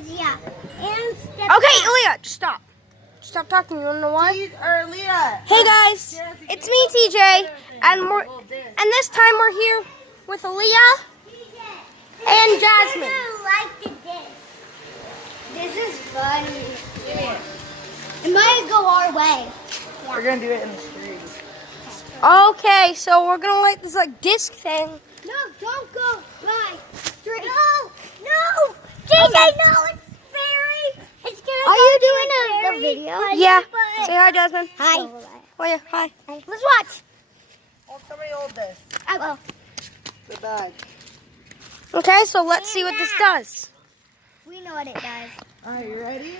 is, yeah. And step Okay, back. Leah, just stop. Stop talking. You wanna know why? Leah. Hey guys, it's me, TJ, and this time we're here with Leah and Jasmine. This is funny. It might go our way. We're gonna do it in the street. Okay, so we're gonna light this like disc thing. No, don't go by straight. No, TJ, no, it's fairy. It's gonna. Are you doing a video? Yeah. Say hi, Jasmine. Hi. Leah, hi. Let's watch. Oh, somebody hold this. I will. The bag. Okay, so let's see what this does. We know what it does. All right, you ready?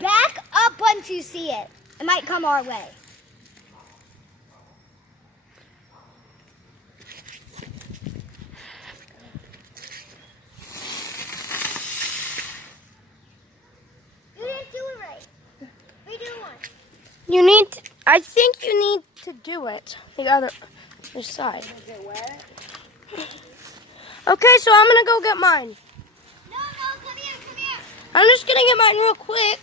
Back up once you see it. It might come our way. You didn't do it right. Redo one. I think you need to do it the other side. Get wet? Okay, so I'm gonna go get mine. No, come here, come here. I'm just gonna get mine real quick.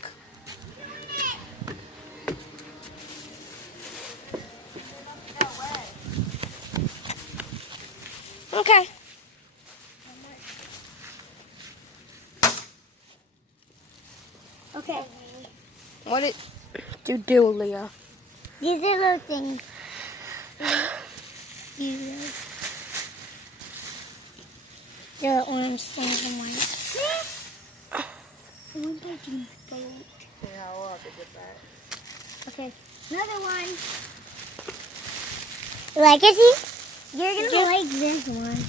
Okay. Okay. What did you do, Leah? These are little things. The orange things and white. Yeah, we'll have to get that. Okay, another one. Like it? You're gonna like this one.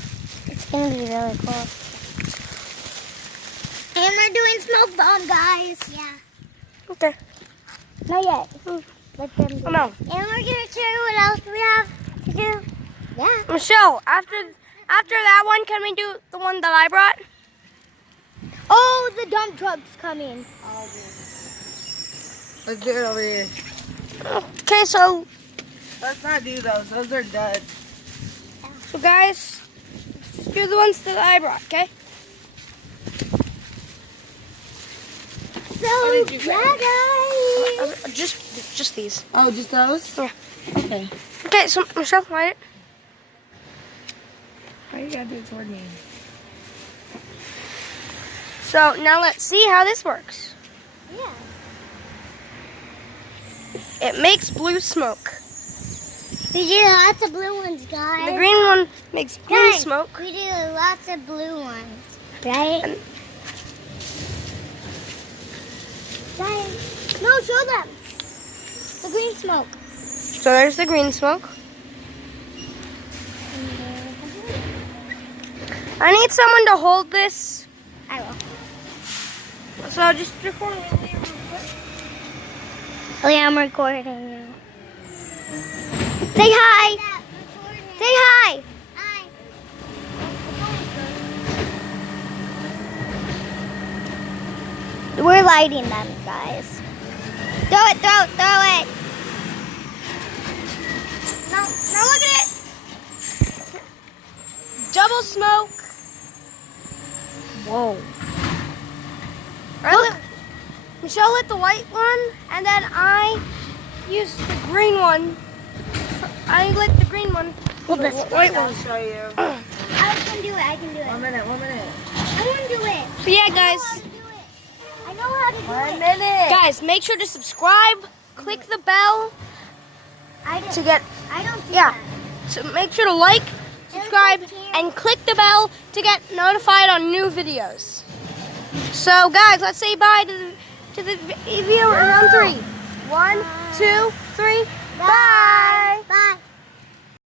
It's gonna be really cool. And we're doing smoke bomb, guys. Yeah. Okay. Not yet. Let them do Oh, no. it. And we're gonna show you what else we have to do. Yeah. Michelle, after that one, can we do the one that I brought? Oh, the dump truck's coming. Let's do it over here. Okay, so Let's not do those. Those are dead. guys, let's just do the ones that I brought, okay? So, What did you yeah, guys. Just these. Oh, just those? Yeah. Okay. Okay, so Michelle, light it. Why you gotta do it toward me? So now let's see how this works. Yeah. It makes blue smoke. We do lots of blue ones, guys. The green one makes green Guys, smoke. We do lots of blue ones, right? Guys, no, show them. The green smoke. So there's the green smoke. I need someone to hold this. I will. So I'll just record it. Oh yeah, I'm recording you. Say hi. Say hi. Hi. We're lighting them, guys. Throw it, throw it, throw it. Now look at it. Double smoke. Whoa. Michelle lit the white one, and then I used the green one. I lit the green one. Hold this. White I'll one. show you. I can do it, I can do it. 1 minute, 1 minute. I want to do it. So yeah, guys. I know how to do 1 it. minute. Guys, make sure to subscribe. Click the bell I don't, to get. I don't do Yeah. that. So make sure to like, subscribe, and click the bell to get notified on new videos. So guys, let's say bye to the viewers on 3. 1, 2, 3. Bye.